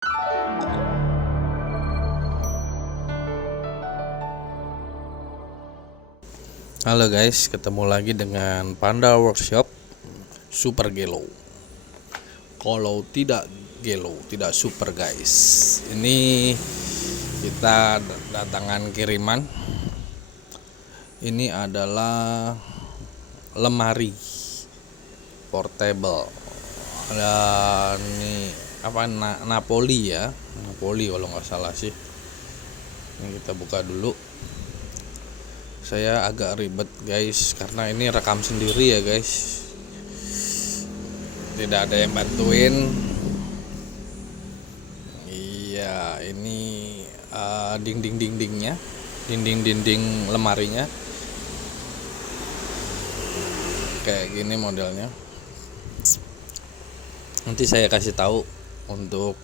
Halo guys, ketemu lagi dengan Panda Workshop Super Gelo. Kalau tidak gelo, tidak super guys. Ini kita datangan kiriman. Ini adalah lemari portable. Dan ini apa Napoli ya? Napoli kalau nggak salah sih. Ini kita buka dulu. Saya agak ribet guys karena ini rekam sendiri ya guys, tidak ada yang bantuin. Iya, ini dinding-dindingnya, dinding lemarinya kayak gini modelnya. Nanti saya kasih tahu untuk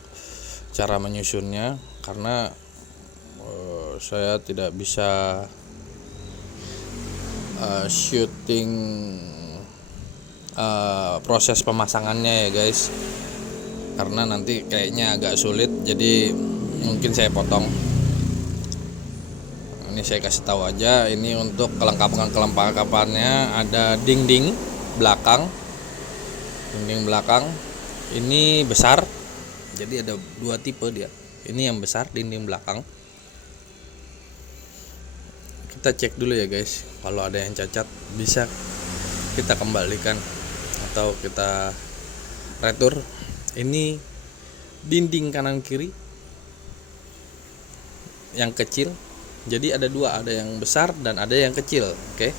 cara menyusunnya karena saya tidak bisa syuting proses pemasangannya ya guys, karena nanti kayaknya agak sulit, jadi mungkin saya potong. Ini saya kasih tahu aja, ini untuk kelengkapannya ada dinding belakang ini besar, jadi ada dua tipe dia. Ini yang besar, dinding belakang. Kita cek dulu ya guys, kalau ada yang cacat bisa kita kembalikan atau kita retur. Ini dinding kanan kiri yang kecil, jadi ada dua, ada yang besar dan ada yang kecil. Oke.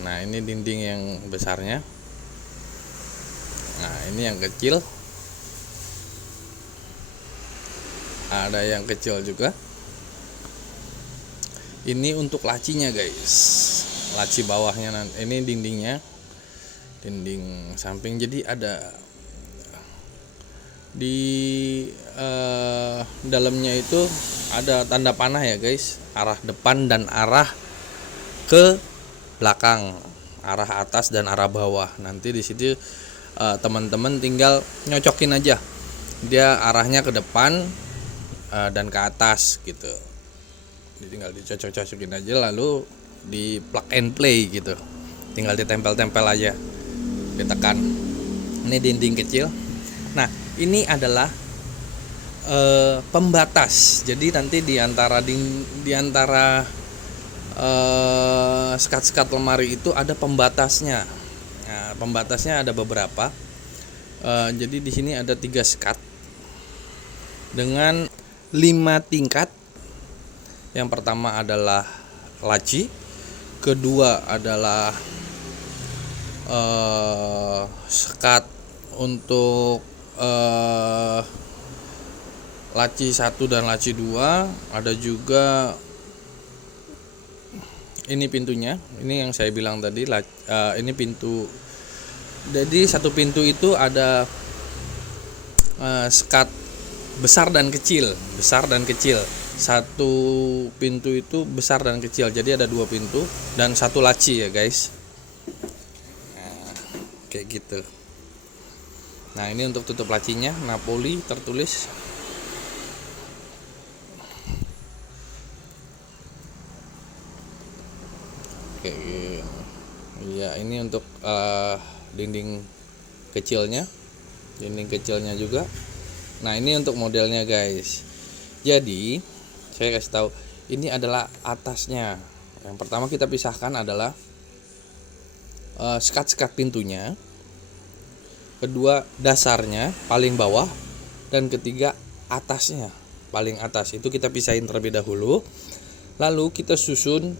Nah, ini dinding yang besarnya. Nah, ini yang kecil, ada yang kecil juga. Ini untuk lacinya guys, laci bawahnya nanti. Ini dindingnya, dinding samping. Jadi ada di dalamnya itu ada tanda panah ya guys, arah depan dan arah ke belakang, arah atas dan arah bawah. Nanti di situ teman-teman tinggal nyocokin aja, dia arahnya ke depan dan ke atas gitu. Tinggal dicocok-cocokin aja, lalu di plug and play gitu, tinggal ditempel-tempel aja, ditekan. Ini dinding kecil. Nah, ini adalah pembatas, jadi nanti di antara sekat-sekat lemari itu ada pembatasnya. Nah, pembatasnya ada beberapa. Jadi di sini ada 3 sekat dengan 5 tingkat. Yang pertama adalah laci, kedua adalah sekat untuk laci 1 dan laci 2. Ada juga ini pintunya, ini yang saya bilang tadi, ini pintu. Jadi satu pintu itu ada sekat besar dan kecil. Satu pintu itu besar dan kecil, jadi ada 2 pintu dan 1 laci ya guys. Nah, kayak gitu. Nah, ini untuk tutup lacinya, Napoli tertulis. Oke, ya ini untuk dinding kecilnya juga. Nah, ini untuk modelnya guys. Jadi saya kasih tahu, ini adalah atasnya. Yang pertama kita pisahkan adalah sekat-sekat pintunya, kedua dasarnya paling bawah, dan ketiga atasnya paling atas. Itu kita pisahin terlebih dahulu, lalu kita susun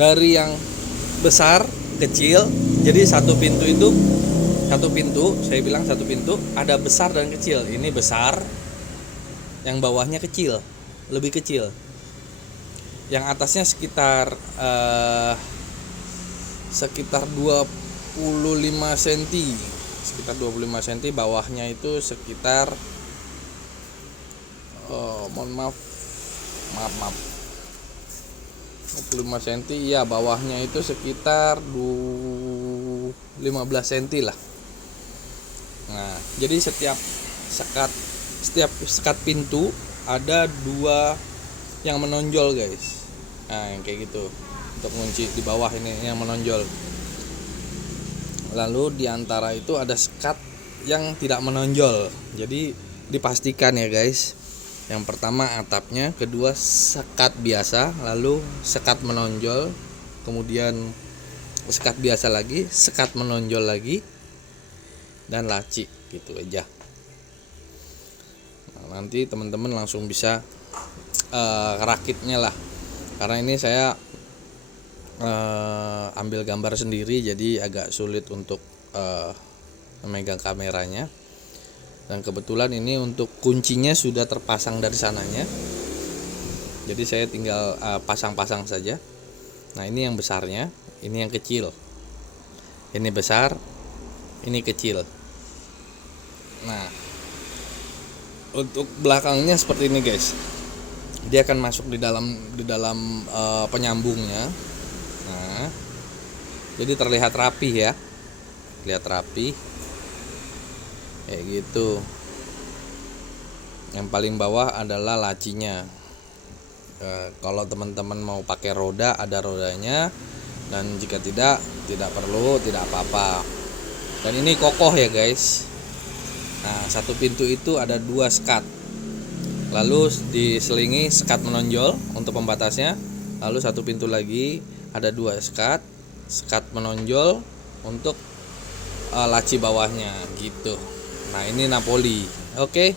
dari yang besar kecil. Jadi satu pintu, saya bilang satu pintu ada besar dan kecil. Ini besar, yang bawahnya kecil, lebih kecil. Yang atasnya sekitar 25 cm. Sekitar 25 cm, bawahnya itu sekitar maaf 25 cm ya, bawahnya itu sekitar 15 cm lah. Nah, jadi setiap sekat pintu ada dua yang menonjol guys. Nah, yang kayak gitu. Untuk kunci di bawah ini yang menonjol. Lalu di antara itu ada sekat yang tidak menonjol. Jadi dipastikan ya guys. Yang pertama atapnya, kedua sekat biasa, lalu sekat menonjol, kemudian sekat biasa lagi, sekat menonjol lagi, dan laci gitu aja. Nah, nanti teman-teman langsung bisa rakitnya lah. Karena ini saya ambil gambar sendiri, jadi agak sulit untuk memegang kameranya. Dan kebetulan ini untuk kuncinya sudah terpasang dari sananya, jadi saya tinggal pasang-pasang saja. Nah, ini yang besarnya, ini yang kecil. Ini besar, ini kecil. Nah, untuk belakangnya seperti ini guys. Dia akan masuk di dalam penyambungnya. Nah, jadi terlihat rapi ya. Lihat rapi. Kayak gitu. Yang paling bawah adalah lacinya. Kalau teman-teman mau pakai roda, ada rodanya, dan jika tidak perlu, tidak apa-apa. Dan ini kokoh ya guys. Nah, satu pintu itu ada 2 sekat, lalu diselingi sekat menonjol untuk pembatasnya. Lalu satu pintu lagi ada 2 sekat menonjol untuk laci bawahnya gitu. Nah, ini Napoli. Oke.